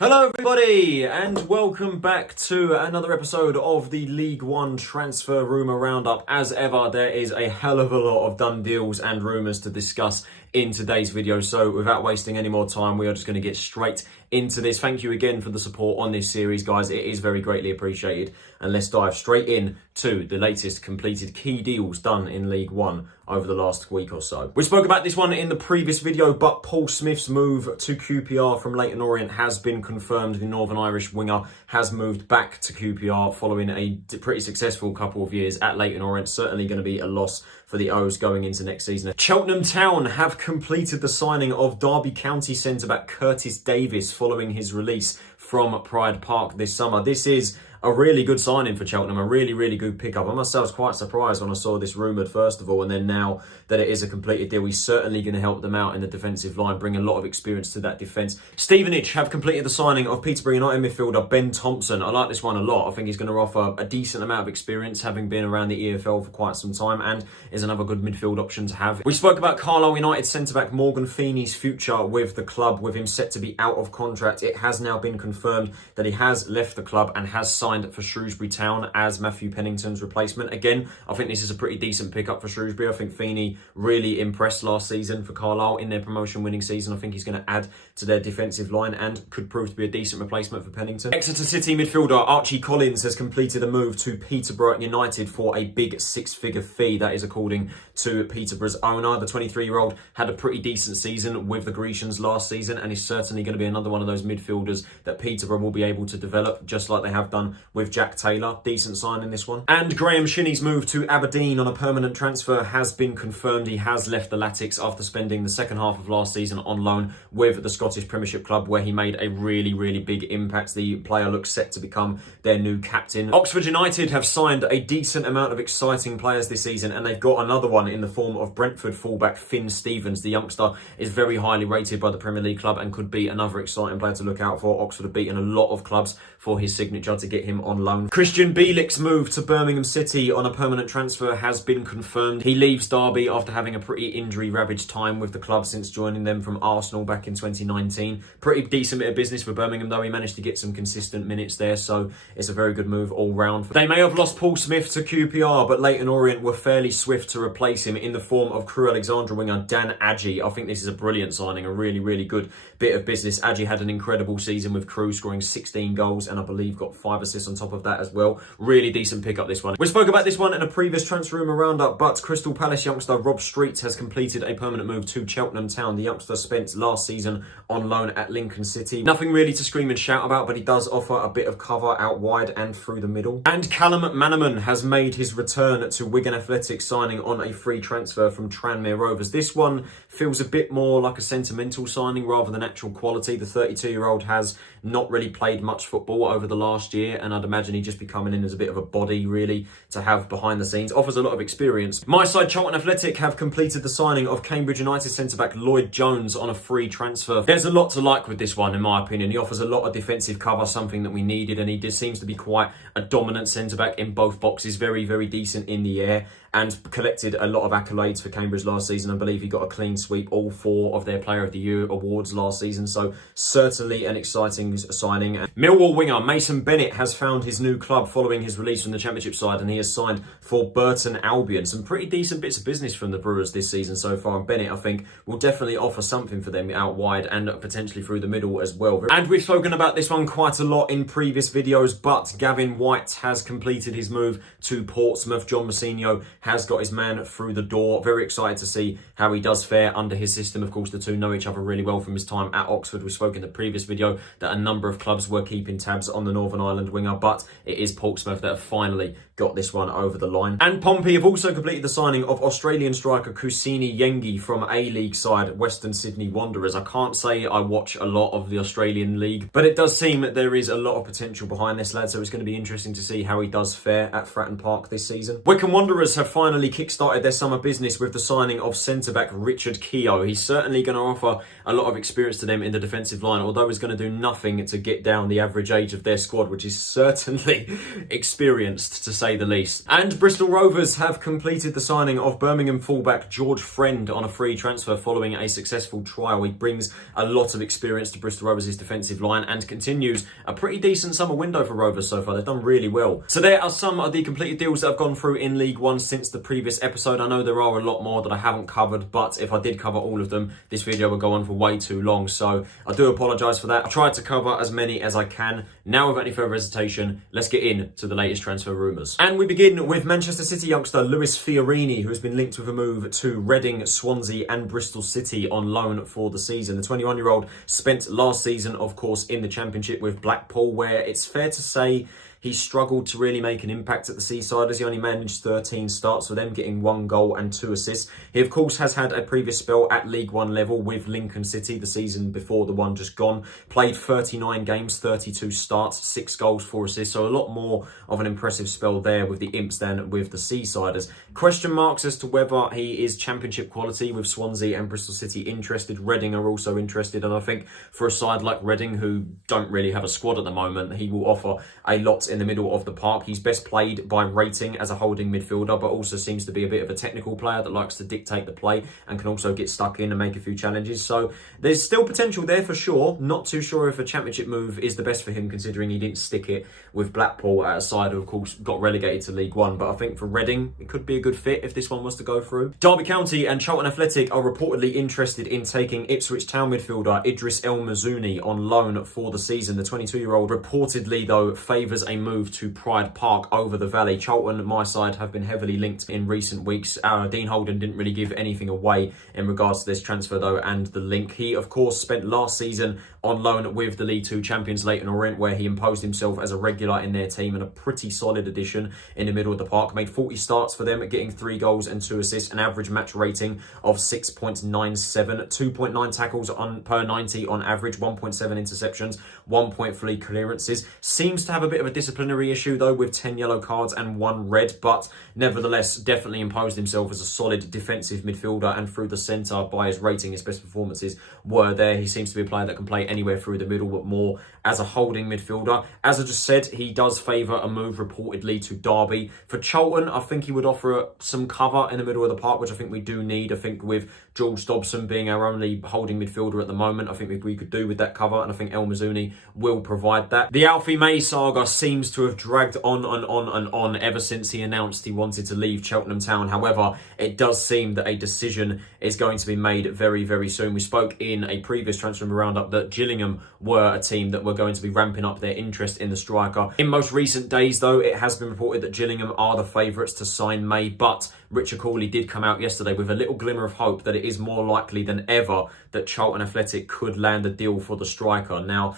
Hello everybody and welcome back to another episode of the League One Transfer Rumour Roundup. As ever, there is a hell of a lot of done deals and rumours to discuss in today's video, so without wasting any more time, we are just going to get straight into this. Thank you again for the support on this series, guys. It is very greatly appreciated, and let's dive straight in to the latest completed key deals done in League One over the last week or so. We spoke about this one in the previous video, but Paul Smith's move to QPR from Leyton Orient has been confirmed. The Northern Irish winger has moved back to QPR following a pretty successful couple of years at Leyton Orient. Certainly going to be a loss for the O's going into next season. Cheltenham Town have completed the signing of Derby County centre-back Curtis Davis following his release from Pride Park this summer. This is a really good signing for Cheltenham, a really good pickup. I must say I was quite surprised when I saw this rumoured first of all, and then now that it is a completed deal, he's certainly going to help them out in the defensive line, bring a lot of experience to that defence. Stevenage have completed the signing of Peterborough United midfielder Ben Thompson. I like this one a lot. I think he's going to offer a decent amount of experience, having been around the EFL for quite some time, and is another good midfield option to have. We spoke about Carlisle United centre-back Morgan Feeney's future with the club, with him set to be out of contract. It has now been confirmed that he has left the club and has signed for Shrewsbury Town as Matthew Pennington's replacement. Again, I think this is a pretty decent pickup for Shrewsbury. I think Feeney really impressed last season for Carlisle in their promotion winning season. I think he's going to add to their defensive line and could prove to be a decent replacement for Pennington. Exeter City midfielder Archie Collins has completed a move to Peterborough United for a big six-figure fee. That is according to Peterborough's owner. The 23-year-old had a pretty decent season with the Grecians last season and is certainly going to be another one of those midfielders that Peterborough will be able to develop, just like they have done with Jack Taylor. Decent sign in this one. And Graham Shinney's move to Aberdeen on a permanent transfer has been confirmed. He has left the Latics after spending the second half of last season on loan with the Scottish Premiership club, where he made a really big impact. The player looks set to become their new captain. Oxford United have signed a decent amount of exciting players this season, and they've got another one in the form of Brentford fullback Finn Stevens. The youngster is very highly rated by the Premier League club and could be another exciting player to look out for. Oxford have beaten a lot of clubs for his signature to get him on loan. Christian Bielik's move to Birmingham City on a permanent transfer has been confirmed. He leaves Derby after having a pretty injury-ravaged time with the club since joining them from Arsenal back in 2019. Pretty decent bit of business for Birmingham though. He managed to get some consistent minutes there, so it's a very good move all round. They may have lost Paul Smith to QPR, but Leyton Orient were fairly swift to replace him in the form of Crewe Alexandra winger Dan Adjei. I think this is a brilliant signing, a really good bit of business. Adjei had an incredible season with Crewe, scoring 16 goals and I believe got 5 assists on top of that as well. Really decent pickup this one. We spoke about this one in a previous transfer rumour roundup, but Crystal Palace youngster Rob Street has completed a permanent move to Cheltenham Town. The youngster spent last season on loan at Lincoln City. Nothing really to scream and shout about, but he does offer a bit of cover out wide and through the middle. And Callum Manaman has made his return to Wigan Athletic, signing on a free transfer from Tranmere Rovers. This one feels a bit more like a sentimental signing rather than actual quality. The 32-year-old has not really played much football over the last year, and I'd imagine he'd just be coming in as a bit of a body really to have behind the scenes. Offers a lot of experience. My side, Charlton Athletic, have completed the signing of Cambridge United centre-back Lloyd Jones on a free transfer. There's a lot to like with this one in my opinion. He offers a lot of defensive cover, something that we needed, and he just seems to be quite a dominant centre-back in both boxes. Very decent in the air, and collected a lot of accolades for Cambridge last season. I believe he got a clean sweep all 4 of their Player of the Year awards last season, so certainly an exciting signing. Millwall winger Mason Bennett has found his new club following his release from the Championship side, and he has signed for Burton Albion. Some pretty decent bits of business from the Brewers this season so far, and Bennett, I think, will definitely offer something for them out wide and potentially through the middle as well. And we've spoken about this one quite a lot in previous videos, but Gavin White has completed his move to Portsmouth. John Mousinho has got his man through the door. Very excited to see how he does fare under his system. Of course, the two know each other really well from his time at Oxford. We spoke in the previous video that a number of clubs were keeping tabs on the Northern Ireland winger, but it is Portsmouth that have finally got this one over the line. And Pompey have also completed the signing of Australian striker Kusini Yengi from A-League side Western Sydney Wanderers. I can't say I watch a lot of the Australian League, but it does seem that there is a lot of potential behind this lad, so it's going to be interesting to see how he does fare at Fratton Park this season. Wycombe Wanderers have finally kick-started their summer business with the signing of centre-back Richard Keogh. He's certainly going to offer a lot of experience to them in the defensive line, although he's going to do nothing to get down the average age of their squad, which is certainly experienced, to say say the least. And Bristol Rovers have completed the signing of Birmingham fullback George Friend on a free transfer following a successful trial. He brings a lot of experience to Bristol Rovers' defensive line and continues a pretty decent summer window for Rovers so far. They've done really well. So there are some of the completed deals that have gone through in League One since the previous episode. I know there are a lot more that I haven't covered, but if I did cover all of them, this video would go on for way too long. So I do apologise for that. I've tried to cover as many as I can. Now, without any further hesitation, let's get into the latest transfer rumours. And we begin with Manchester City youngster Lewis Fiorini, who has been linked with a move to Reading, Swansea and Bristol City on loan for the season. The 21-year-old spent last season, of course, in the Championship with Blackpool, where it's fair to say he struggled to really make an impact at the Seasiders. He only managed 13 starts for them, getting 1 goal and 2 assists. He, of course, has had a previous spell at League One level with Lincoln City the season before the one just gone. Played 39 games, 32 starts, 6 goals, 4 assists. So a lot more of an impressive spell there with the Imps than with the Seasiders. Question marks as to whether he is Championship quality, with Swansea and Bristol City interested. Reading are also interested. And I think for a side like Reading, who don't really have a squad at the moment, he will offer a lot in the middle of the park. He's best played by rating as a holding midfielder, but also seems to be a bit of a technical player that likes to dictate the play and can also get stuck in and make a few challenges. So there's still potential there for sure. Not too sure if a Championship move is the best for him, considering he didn't stick it with Blackpool at a side who, of course, got relegated to League One. But I think for Reading, it could be a good fit if this one was to go through. Derby County and Charlton Athletic are reportedly interested in taking Ipswich Town midfielder Idris El Mahdi on loan for the season. The 22-year-old reportedly, though, favours a move to Pride Park over the Valley. Charlton, my side, have been heavily linked in recent weeks. Dean Holden didn't really give anything away in regards to this transfer, though, and the link. He, of course, spent last season on loan with the League Two champions Leyton Orient, where he imposed himself as a regular in their team and a pretty solid addition in the middle of the park. Made 40 starts for them, getting 3 goals and 2 assists, an average match rating of 6.97, 2.9 tackles per 90 on average, 1.7 interceptions, 1.3 clearances. Seems to have a bit of a disciplinary issue, though, with 10 yellow cards and 1 red, but nevertheless definitely imposed himself as a solid defensive midfielder, and through the centre by his rating, his best performances were there. He seems to be a player that can play anywhere through the middle, but more as a holding midfielder. As I just said, he does favour a move reportedly to Derby. For Charlton, I think he would offer some cover in the middle of the park, which I think we do need. I think with George Dobson being our only holding midfielder at the moment, I think we could do with that cover, and I think El Mahdi will provide that. The Alfie May saga seems to have dragged on and on and on ever since he announced he wanted to leave Cheltenham Town. However, it does seem that a decision is going to be made very, very soon. We spoke in a previous transfer roundup that Gillingham were a team that were going to be ramping up their interest in the striker. In most recent days, though, it has been reported that Gillingham are the favourites to sign May, but Richard Cawley did come out yesterday with a little glimmer of hope that it is more likely than ever that Charlton Athletic could land a deal for the striker. Now,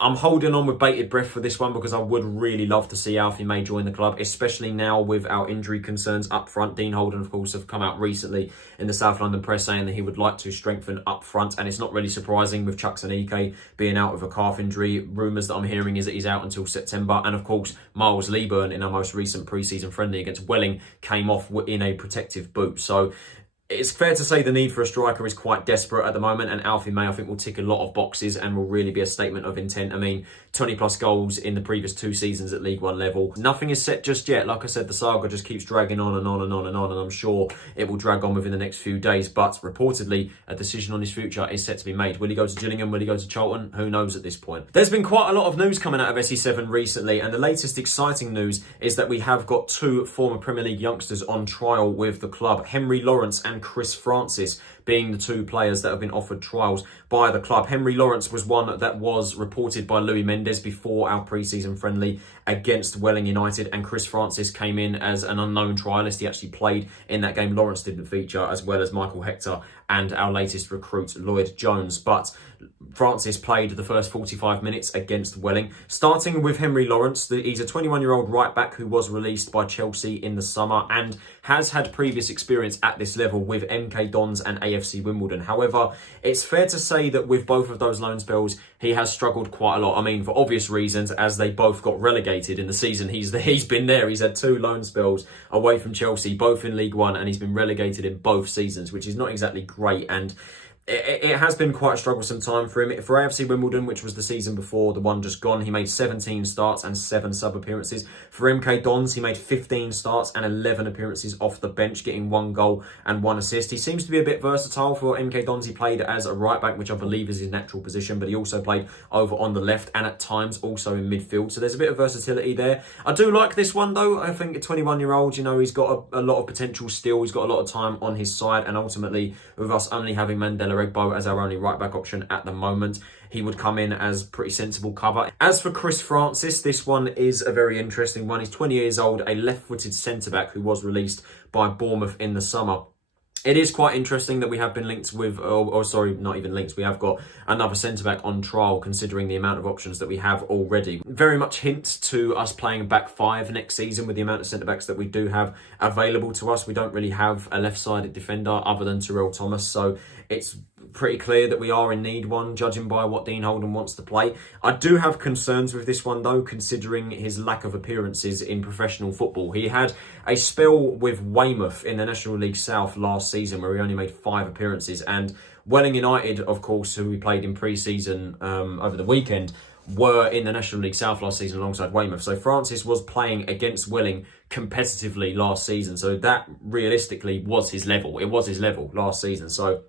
I'm holding on with bated breath for this one because I would really love to see Alfie May join the club, especially now with our injury concerns up front. Dean Holden, of course, have come out recently in the South London press saying that he would like to strengthen up front, and it's not really surprising with Chuckson-Ike being out with a calf injury. Rumours that I'm hearing is that he's out until September, and of course, Miles Leaburn in our most recent pre-season friendly against Welling came off in a protective boot. So it's fair to say the need for a striker is quite desperate at the moment, and Alfie May, I think, will tick a lot of boxes and will really be a statement of intent. I mean, 20 plus goals in the previous 2 seasons at League One level. Nothing is set just yet. Like I said, the saga just keeps dragging on and on and on and on, and I'm sure it will drag on within the next few days. But reportedly, a decision on his future is set to be made. Will he go to Gillingham? Will he go to Charlton? Who knows at this point? There's been quite a lot of news coming out of SE7 recently, and the latest exciting news is that we have got 2 former Premier League youngsters on trial with the club. Henry Lawrence and Chris Francis being the 2 players that have been offered trials by the club. Henry Lawrence was one that was reported by Louis Mendes before our pre-season friendly against Welling United, and Chris Francis came in as an unknown trialist. He actually played in that game. Lawrence didn't feature, as well as Michael Hector and our latest recruit, Lloyd Jones. But Francis played the first 45 minutes against Welling. Starting with Henry Lawrence, he's a 21-year-old right-back who was released by Chelsea in the summer and has had previous experience at this level with MK Dons and AFC Wimbledon. However, it's fair to say that with both of those loan spells, he has struggled quite a lot. I mean, for obvious reasons, as they both got relegated in the season. He's been there. He's had 2 loan spells away from Chelsea, both in League One, and he's been relegated in both seasons, which is not exactly great. And it has been quite a strugglesome time for him. For AFC Wimbledon, which was the season before the one just gone, he made 17 starts and 7 sub-appearances. For MK Dons, he made 15 starts and 11 appearances off the bench, getting 1 goal and 1 assist. He seems to be a bit versatile. For MK Dons, he played as a right-back, which I believe is his natural position, but he also played over on the left and at times also in midfield. So there's a bit of versatility there. I do like this one, though. I think a 21-year-old, you know, he's got a lot of potential still. He's got a lot of time on his side, and ultimately, with us only having Mandela Egbo as our only right-back option at the moment, he would come in as pretty sensible cover. As for Chris Francis, this one is a very interesting one. He's 20 years old, a left-footed centre-back who was released by Bournemouth in the summer. It is quite interesting that we have been linked with, or sorry, not even linked, we have got another centre-back on trial considering the amount of options that we have already. Very much hints to us playing back 5 next season with the amount of centre-backs that we do have available to us. We don't really have a left-sided defender other than Terrell Thomas, so it's pretty clear that we are in need one, judging by what Dean Holden wants to play. I do have concerns with this one, though, considering his lack of appearances in professional football. He had a spell with Weymouth in the National League South last season where he only made 5 appearances, and Welling United, of course, who we played in pre-season over the weekend, were in the National League South last season alongside Weymouth. So Francis was playing against Welling competitively last season, so that realistically was his level. It was his level last season, so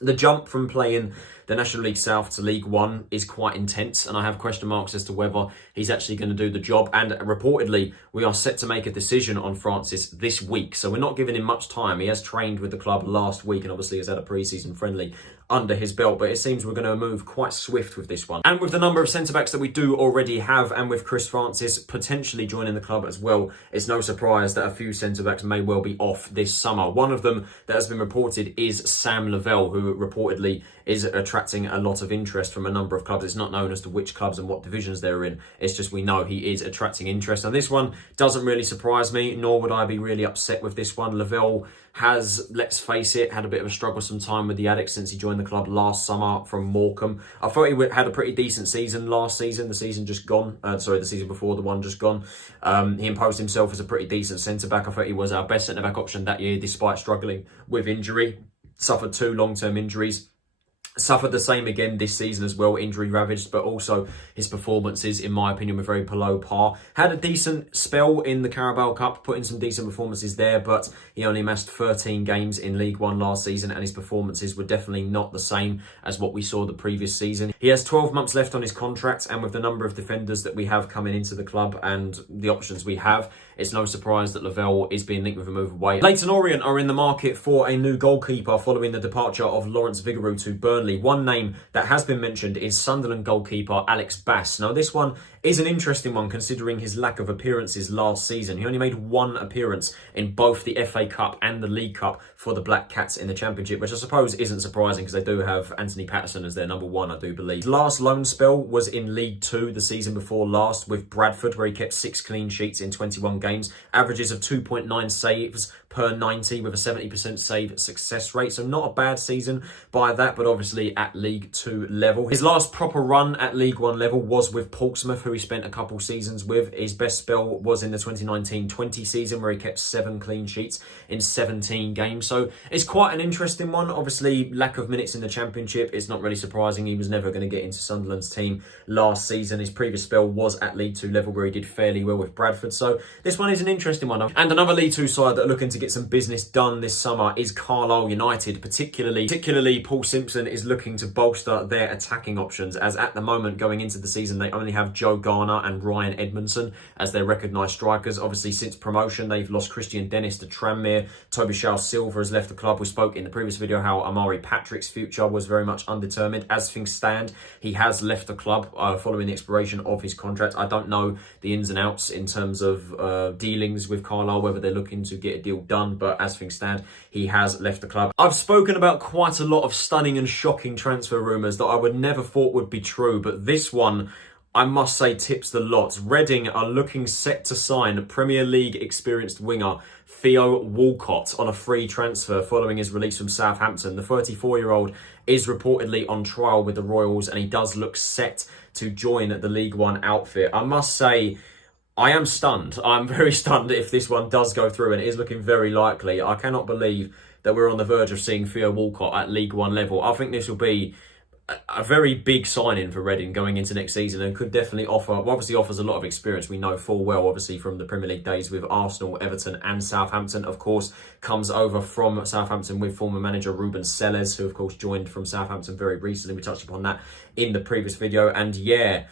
the jump from playing the National League South to League One is quite intense, and I have question marks as to whether he's actually going to do the job. And reportedly, we are set to make a decision on Francis this week, so we're not giving him much time. He has trained with the club last week and obviously has had a pre-season friendly under his belt, but it seems we're going to move quite swift with this one. And with the number of centre-backs that we do already have, and with Chris Francis potentially joining the club as well, it's no surprise that a few centre-backs may well be off this summer. One of them that has been reported is Sam Lavelle, who reportedly is attracting a lot of interest from a number of clubs. It's not known as to which clubs and what divisions they're in. It's just we know he is attracting interest. And this one doesn't really surprise me, nor would I be really upset with this one. Lavelle has, let's face it, had a bit of a strugglesome time with the Addicts since he joined the club last summer from Morecambe. I thought he had a pretty decent season last season, the season just gone. The season before, the one just gone. He imposed himself as a pretty decent centre-back. I thought he was our best centre-back option that year, despite struggling with injury. Suffered 2 long-term injuries. Suffered the same again this season as well, injury ravaged, but also his performances, in my opinion, were very below par. Had a decent spell in the Carabao Cup, put in some decent performances there, but he only amassed 13 games in League One last season, and his performances were definitely not the same as what we saw the previous season. He has 12 months left on his contract, and with the number of defenders that we have coming into the club and the options we have, it's no surprise that Lavelle is being linked with a move away. Leyton Orient are in the market for a new goalkeeper following the departure of Lawrence Vigouroux to Burnley. One name that has been mentioned is Sunderland goalkeeper Alex Bass. Now, this one is an interesting one considering his lack of appearances last season. He only made 1 appearance in both the FA Cup and the League Cup for the Black Cats in the Championship, which I suppose isn't surprising because they do have Anthony Patterson as their number 1, I do believe. His last loan spell was in League 2 the season before last with Bradford, where he kept 6 clean sheets in 21 games, averages of 2.9 saves per 90 with a 70% save success rate. So not a bad season by that, but obviously at League 2 level. His last proper run at League 1 level was with Portsmouth, who he spent a couple seasons with. His best spell was in the 2019-20 season, where he kept 7 clean sheets in 17 games. So it's quite an interesting one. Obviously, lack of minutes in the Championship, it's not really surprising. He was never going to get into Sunderland's team last season. His previous spell was at League 2 level, where he did fairly well with Bradford. So this one is an interesting one. And another League 2 side that are looking to get some business done this summer is Carlisle United. Particularly Paul Simpson is looking to bolster their attacking options, as at the moment going into the season they only have Joe Garner and Ryan Edmondson as their recognised strikers. Obviously, since promotion they've lost Christian Dennis to Tranmere. Toby Shao Silva has left the club. We spoke in the previous video how Amari Patrick's future was very much undetermined. As things stand, he has left the club following the expiration of his contract. I don't know the ins and outs in terms of dealings with Carlisle, whether they're looking to get a deal done, but as things stand, he has left the club. I've spoken about quite a lot of stunning and shocking transfer rumours that I would never thought would be true, but this one, I must say, tips the lot. Reading are looking set to sign Premier League experienced winger Theo Walcott on a free transfer following his release from Southampton. The 34-year-old is reportedly on trial with the Royals, and he does look set to join the League One outfit. I must say, I am stunned. I'm very stunned if this one does go through, and it is looking very likely. I cannot believe that we're on the verge of seeing Theo Walcott at League One level. I think this will be a very big signing for Reading going into next season, and could definitely offer, well, obviously offers a lot of experience. We know full well, obviously, from the Premier League days with Arsenal, Everton and Southampton. Of course, comes over from Southampton with former manager Ruben Selles, who of course joined from Southampton very recently. We touched upon that in the previous video. And yeah,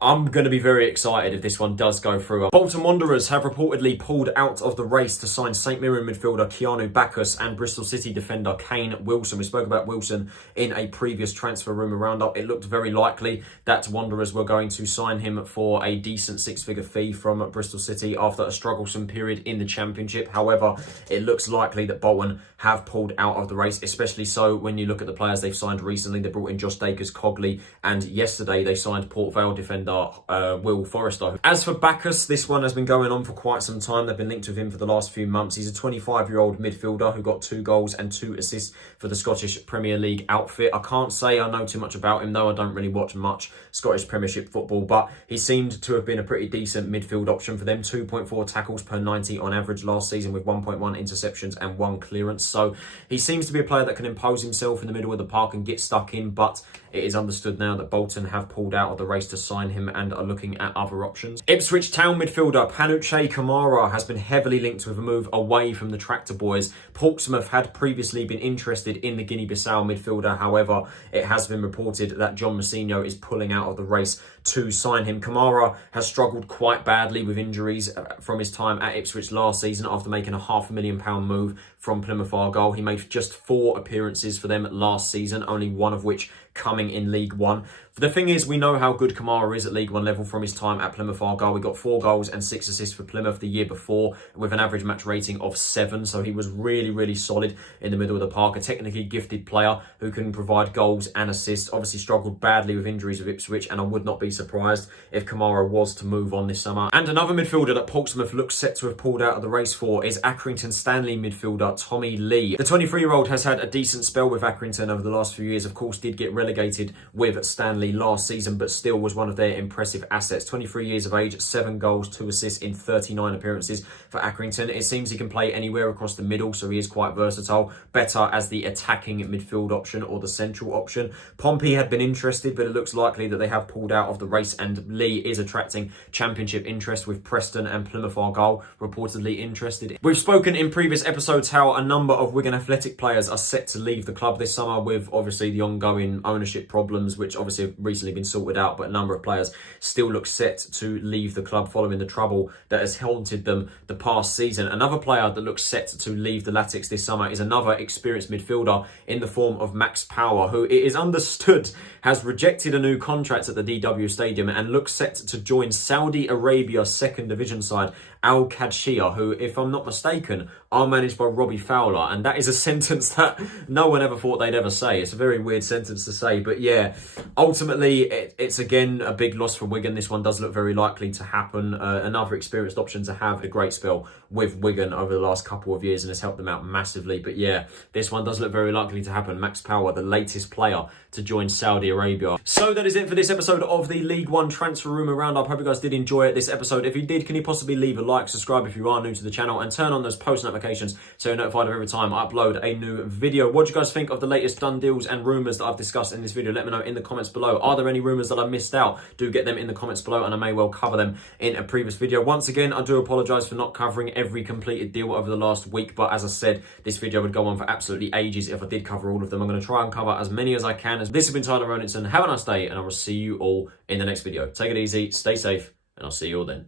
I'm going to be very excited if this one does go through. Bolton Wanderers have reportedly pulled out of the race to sign St Mirren midfielder Keanu Bacchus and Bristol City defender Kane Wilson. We spoke about Wilson in a previous transfer rumour roundup. It looked very likely that Wanderers were going to sign him for a decent six-figure fee from Bristol City after a strugglesome period in the Championship. However, it looks likely that Bolton have pulled out of the race, especially so when you look at the players they've signed recently. They brought in Josh Dakers-Cogley, and yesterday they signed Port Vale defender Will Forrester. As for Bacchus, this one has been going on for quite some time. They've been linked with him for the last few months. He's a 25-year-old midfielder who got 2 goals and 2 assists for the Scottish Premier League outfit. I can't say I know too much about him, though. I don't really watch much Scottish Premiership football, but he seemed to have been a pretty decent midfield option for them. 2.4 tackles per 90 on average last season, with 1.1 interceptions and 1 clearance. So he seems to be a player that can impose himself in the middle of the park and get stuck in, but it is understood now that Bolton have pulled out of the race to sign him and are looking at other options. Ipswich Town midfielder Panutche Camara has been heavily linked with a move away from the Tractor Boys. Portsmouth had previously been interested in the Guinea-Bissau midfielder. However, it has been reported that John Mousinho is pulling out of the race to sign him. Camara has struggled quite badly with injuries from his time at Ipswich last season after making a £500,000 move from Plymouth Argyle. He made just 4 appearances for them last season, only one of which coming in League One. The thing is, we know how good Camara is at League One level from his time at Plymouth Argyle. We got 4 goals and 6 assists for Plymouth the year before, with an average match rating of 7. So he was really, really solid in the middle of the park. A technically gifted player who can provide goals and assists. Obviously struggled badly with injuries with Ipswich, and I would not be surprised if Camara was to move on this summer. And another midfielder that Portsmouth looks set to have pulled out of the race for is Accrington Stanley midfielder Tommy Lee. The 23-year-old has had a decent spell with Accrington over the last few years. Of course, did get relegated with Stanley last season, but still was one of their impressive assets. 23 years of age, 7 goals, 2 assists in 39 appearances for Accrington. It seems he can play anywhere across the middle, so he is quite versatile. Better as the attacking midfield option or the central option. Pompey had been interested, but it looks likely that they have pulled out of the race, and Lee is attracting Championship interest with Preston and Plymouth Argyle reportedly interested. We've spoken in previous episodes how a number of Wigan Athletic players are set to leave the club this summer, with obviously the ongoing ownership problems, which obviously have recently been sorted out, but a number of players still look set to leave the club following the trouble that has haunted them the past season. Another player that looks set to leave the Latics this summer is another experienced midfielder in the form of Max Power, who it is understood has rejected a new contract at the DW Stadium and looks set to join Saudi Arabia's 2nd division side Al Qadshiyah, who, if I'm not mistaken, are managed by Robbie Fowler. And that is a sentence that no one ever thought they'd ever say. It's a very weird sentence to say. But yeah, ultimately, it's again a big loss for Wigan. This one does look very likely to happen. Another experienced option to have. A great spell with Wigan over the last couple of years and has helped them out massively. But yeah, this one does look very likely to happen. Max Power, the latest player to join Saudi Arabia. So that is it for this episode of the League One Transfer Rumour Roundup. Hope you guys did enjoy it, this episode. If you did, can you possibly leave a like, subscribe if you are new to the channel, and turn on those post notifications so you're notified of every time I upload a new video. What do you guys think of the latest done deals and rumours that I've discussed in this video? Let me know in the comments below. Are there any rumours that I missed out? Do get them in the comments below, and I may well cover them in a previous video. Once again, I do apologise for not covering every completed deal over the last week, but as I said, this video would go on for absolutely ages if I did cover all of them. I'm going to try and cover as many as I can. This has been Tyler Roninson. Have a nice day, and I will see you all in the next video. Take it easy, stay safe, and I'll see you all then.